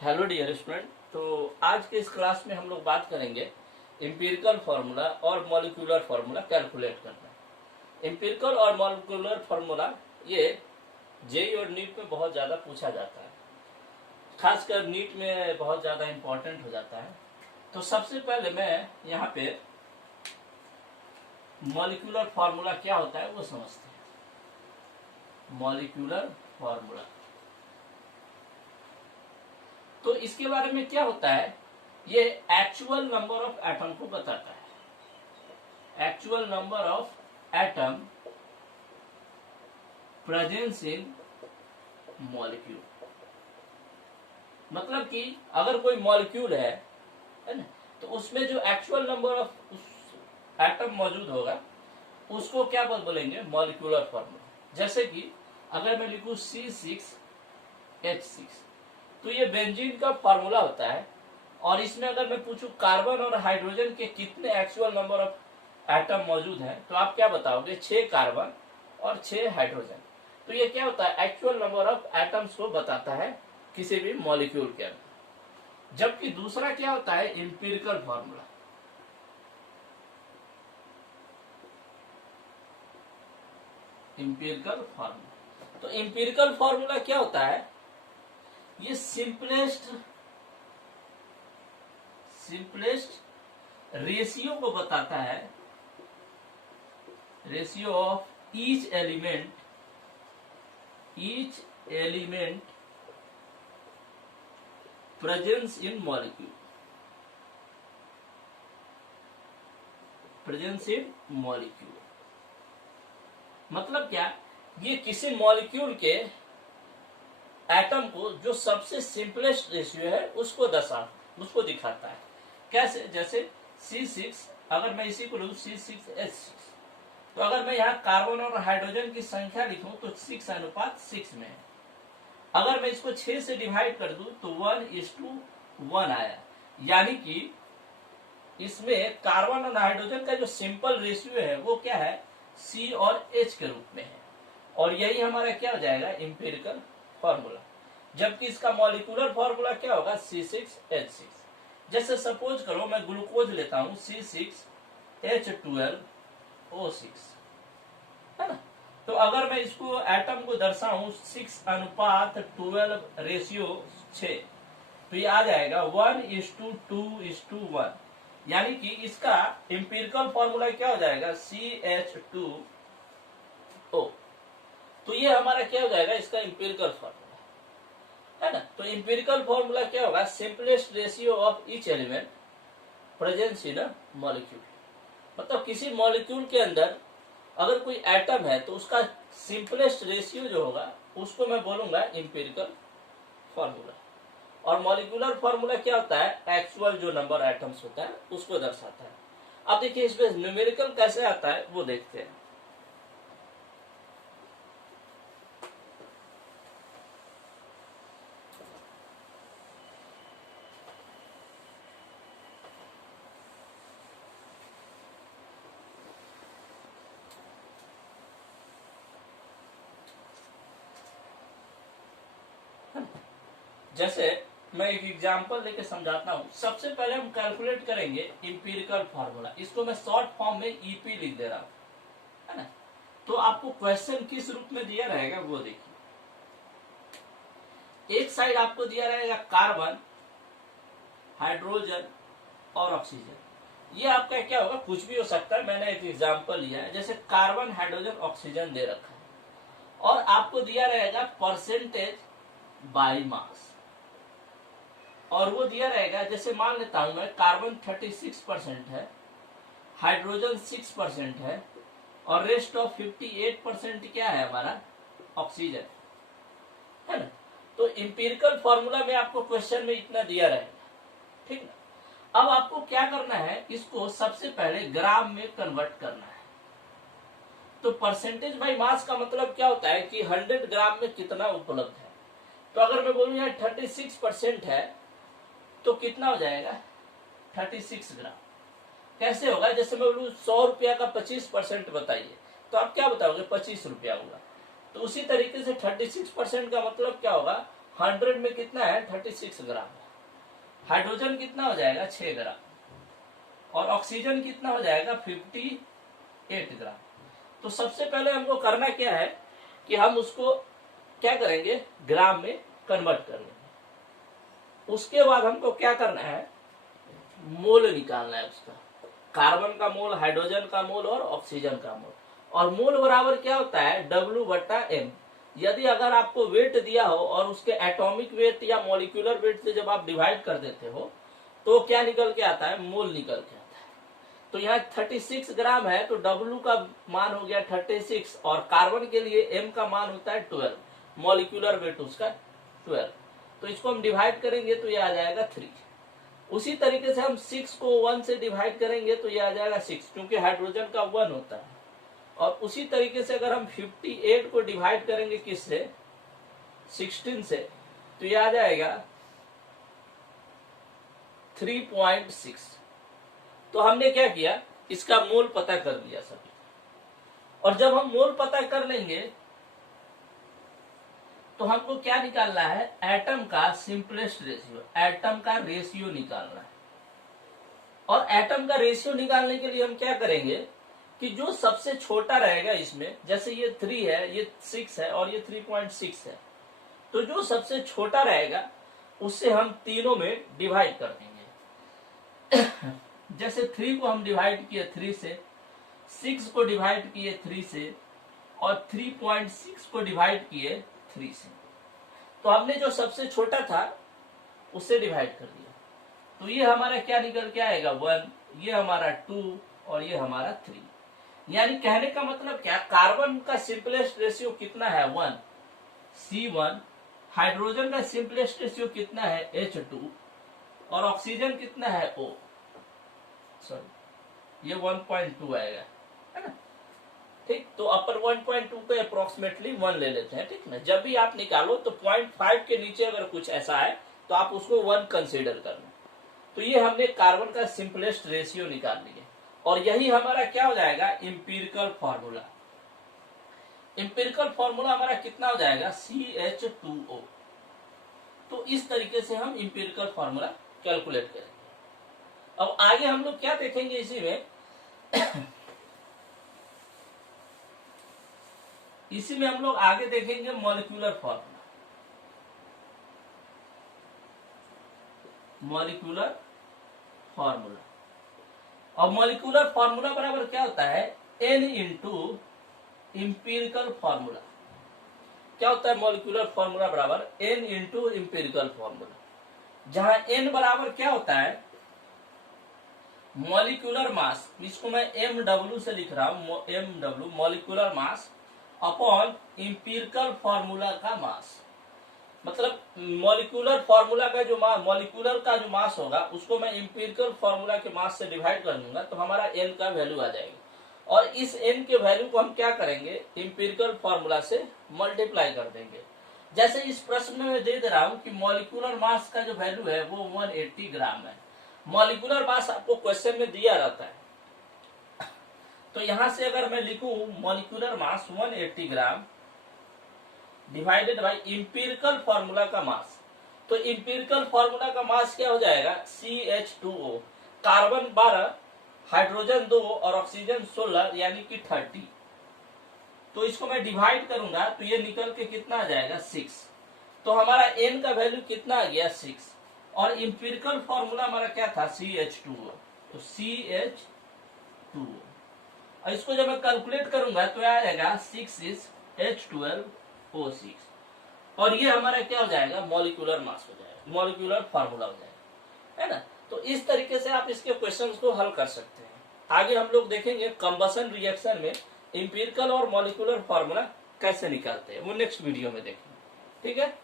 Hello dear student. तो आज के इस क्लास में हम लोग बात करेंगे एम्पिरिकल फार्मूला और मॉलिक्यूलर फार्मूला कैलकुलेट करना। एम्पिरिकल और मॉलिक्यूलर फार्मूला ये जेई और नीट में बहुत ज़्यादा पूछा जाता है, खासकर नीट में बहुत ज़्यादा इम्पोर्टेंट हो जाता है। तो सबसे पहले मैं यहाँ पे मॉलिक्यूलर फार्मूला क्या होता है वो समझते हैं। मॉलिक्यूलर फार्मूला तो इसके बारे में क्या होता है, ये एक्चुअल नंबर ऑफ एटम को बताता है। Actual number of atom presence in molecule, मतलब कि अगर कोई मॉलिक्यूल है ना, तो उसमें जो एक्चुअल नंबर ऑफ एटम मौजूद होगा उसको क्या बोलेंगे, मॉलिक्यूलर फार्मूला। जैसे कि अगर मैं लिखूं C6H6 तो ये बेंजीन का फार्मूला होता है। और इसमें अगर मैं पूछूं कार्बन और हाइड्रोजन के कितने एक्चुअल नंबर ऑफ एटम मौजूद हैं, तो आप क्या बताओगे, 6 कार्बन और 6 हाइड्रोजन। तो ये क्या होता है, एक्चुअल नंबर ऑफ एटम्स को बताता है किसी भी मॉलिक्यूल के अंदर। जबकि दूसरा क्या होता है, एम्पिरिकल फार्मूला। एम्पिरिकल फार्मूला तो एम्पिरिकल फार्मूला क्या होता है, ये सिंपलेस्ट रेशियो को बताता है, ratio of each element presence in molecule, मतलब क्या, ये किसी मॉलिक्यूल के एटम को जो सबसे सिंपलेस्ट रेशियो है उसको दिखाता है। कैसे, जैसे C6, अगर मैं इसी को लिखूं C6H6, तो अगर मैं यहाँ कार्बन और हाइड्रोजन की संख्या लिखूं तो 6:6 में है। अगर मैं इसको 6 से डिवाइड कर दूं तो 1:1 आया, यानी कि इसमें कार्बन और हाइड्रोजन का जो सिंपल रेशियो है वो क्या है, C और H के रूप में है। और यही हमारा क्या हो जाएगा, एम्पिरिकल फार्मूला। जबकि इसका मॉलिक्यूलर फार्मूला क्या होगा, C6H6। जैसे सपोज करो मैं ग्लूकोज लेता हूं C6H12O6, है ना। तो अगर मैं इसको एटम को दर्शाऊं 6:12 रेशियो 6, तो ये आ जाएगा 1:2:1, यानी कि इसका एम्पिरिकल फार्मूला क्या हो जाएगा, CH2O। तो ये हमारा क्या हो जाएगा, इसका एम्पिरिकल फार्मूला, है ना। तो एम्पिरिकल फार्मूला क्या होगा, simplest ratio of each element presence in a molecule. मतलब किसी मॉलिक्यूल के अंदर अगर कोई एटम है तो उसका सिंपलेस्ट रेशियो जो होगा उसको मैं बोलूंगा एम्पिरिकल फार्मूला। और मॉलिक्यूलर फार्मूला क्या होता है, एक्चुअल जो नंबर एटम्स होता है उसको दर्शाता है। अब देखिए इसमें न्यूमेरिकल कैसे आता है वो देखते हैं। जैसे मैं एक एग्जांपल लेके समझाता हूं। सबसे पहले हम कैलकुलेट करेंगे एम्पिरिकल फार्मूला, इसको मैं शॉर्ट फॉर्म में ईपी लिख दे रहा हूं, है ना। तो आपको क्वेश्चन किस रूप में दिया रहेगा वो देखिए। एक साइड आपको दिया रहेगा कार्बन, हाइड्रोजन और ऑक्सीजन। ये आपका क्या होगा, कुछ भी हो सकता है, मैंने एक एग्जांपल लिया है। जैसे कार्बन, हाइड्रोजन, ऑक्सीजन दे रखा है और आपको दिया रहेगा परसेंटेज बाय मास, और वो दिया रहेगा, जैसे मान लेता हूं मैं कार्बन 36% है, हाइड्रोजन 6% है और रेस्ट ऑफ 58% क्या है हमारा, ऑक्सीजन, है ना। तो एम्पिरिकल फार्मूला में आपको क्वेश्चन में इतना दिया रहेगा, ठीक ना। अब आपको क्या करना है, इसको सबसे पहले ग्राम में कन्वर्ट करना है। तो परसेंटेज बाय मास का मतलब क्या होता है कि 100 ग्राम में कितना उपलब्ध है। तो अगर मैं बोलूं यहाँ 36% है तो कितना हो जाएगा, 36 ग्राम। कैसे होगा, जैसे मैं बोलूं 100 रुपया का 25% बताइए, तो आप क्या बताओगे, 25 रुपया होगा। तो उसी तरीके से 36% का मतलब क्या होगा, 100 में कितना है 36 ग्राम। हाइड्रोजन कितना हो जाएगा 6 ग्राम और ऑक्सीजन कितना हो जाएगा 58 ग्राम। तो सबसे पहले हमको करना क्या है कि हम उसको क्या करेंगे ग्राम में कन्वर्ट कर लेंगे। उसके बाद हमको क्या करना है मोल निकालना है उसका, कार्बन का मोल, हाइड्रोजन का मोल और ऑक्सीजन का मोल। और मोल बराबर क्या होता है W/M। यदि अगर आपको वेट दिया हो और उसके एटॉमिक वेट या मॉलिक्यूलर वेट से जब आप डिवाइड कर देते हो तो क्या निकल के आता है मोल निकल के आता है। तो यहाँ 36 ग्राम है तो W का मान हो गया 36 और कार्बन के लिए M का मान होता है 12, मॉलिक्यूलर वेट उसका 12। तो इसको हम डिवाइड करेंगे तो ये आ जाएगा 3। उसी तरीके से हम 6 को 1 से डिवाइड करेंगे तो ये आ जाएगा 6, क्योंकि हाइड्रोजन का 1 होता है। और उसी तरीके से अगर हम 58 को डिवाइड करेंगे किससे 16 से तो ये आ जाएगा 3.6। तो हमने क्या किया इसका मोल पता कर लिया सभी। और जब हम मोल पता कर लेंगे तो हमको क्या निकालना है एटम का सिंपलेस्ट रेशियो, एटम का रेशियो निकालना है। और एटम का रेशियो निकालने के लिए हम क्या करेंगे कि जो सबसे छोटा रहेगा इसमें, जैसे ये 3 है, ये 6 है और ये 3.6 है, तो जो सबसे छोटा रहेगा उससे हम तीनों में डिवाइड कर देंगे। जैसे 3 को हम डिवाइड किए 3 से, 6 को डिवाइड किए 3 से और 3.6 को डिवाइड किए 3 से। तो हमने जो सबसे छोटा था उससे डिवाइड कर दिया तो ये हमारा क्या निकल के आएगा 1, ये हमारा 2 और ये हमारा 3। यानी कहने का मतलब क्या कार्बन का सिंपलेस्ट रेशियो कितना है 1 C1, हाइड्रोजन का सिंपलेस्ट रेशियो कितना है H2 और ऑक्सीजन कितना है O, सॉरी ये 1.2 आएगा है ना। ठीक, तो अपर 1.2 को अप्रोक्सीमेटली 1 ले लेते हैं। ठीक ना, जब भी आप निकालो तो 0.5 के नीचे अगर कुछ ऐसा है तो आप उसको 1 कंसीडर करना। तो ये हमने कार्बन का सिंपलेस्ट रेशियो निकाल लिया और यही हमारा क्या हो जाएगा इंपिरिकल फॉर्मूला। इंपिरिकल फॉर्मूला हमारा कितना हो जाएगा CH2O। तो इस तरीके से हम इंपिरिकल फॉर्मूला कैलकुलेट करेंगे। अब आगे हम लोग क्या देखेंगे इसी में इसी में हम लोग आगे देखेंगे मॉलिक्यूलर फॉर्मूला। मॉलिक्यूलर फॉर्मूला और मॉलिक्यूलर फॉर्मूला बराबर क्या होता है N इंटू इंपिरिकल फॉर्मूला। क्या होता है मॉलिक्यूलर फॉर्मूला बराबर N इंटू इंपिरिकल फॉर्मूला, जहां N बराबर क्या होता है मॉलिक्यूलर मास, इसको मैं MW से लिख रहा हूं, MW molecular mass upon empirical formula का मास। मतलब मॉलिक्यूलर फॉर्मूला का जो मॉलिक्यूलर का जो मास होगा उसको मैं इंपिरिकल फॉर्मूला के मास से डिवाइड कर दूंगा तो हमारा N का वैल्यू आ जाएगी। और इस N के वैल्यू को हम क्या करेंगे इंपिरिकल फॉर्मूला से मल्टीप्लाई कर देंगे। जैसे इस प्रश्न में मैं दे रहा हूं कि मॉलिक्यूलर मास का जो वैल्यू है वो 180 ग्राम है। मॉलिक्यूलर मास आपको क्वेश्चन में दिया रहता है, तो यहां से अगर मैं लिखूं molecular mass 180 gram divided by empirical formula का मास, तो इंपिरिकल फॉर्मूला का मास क्या हो जाएगा CH2O, कार्बन 12, हाइड्रोजन 2 और ऑक्सीजन 16 यानी कि 30। तो इसको मैं डिवाइड करूंगा तो ये निकल के कितना आ जाएगा 6। तो हमारा N का वैल्यू कितना आ गया 6 और इंपिरिकल फॉर्मूला हमारा क्या था CH2O, तो CH2O। और इसको जब मैं कैलकुलेट करूंगा तो आ जाएगा 6 is H12O6 और ये हमारा क्या हो जाएगा मॉलिक्यूलर मास हो जाएगा, मॉलिक्यूलर फार्मूला हो जाएगा, है ना। तो इस तरीके से आप इसके क्वेश्चंस को हल कर सकते हैं। आगे हम लोग देखेंगे कंबसन रिएक्शन में इंपिरिकल और मॉलिक्यूलर फार्मूला कैसे निकालते हैं, वो नेक्स्ट वीडियो में देखेंगे। ठीक है।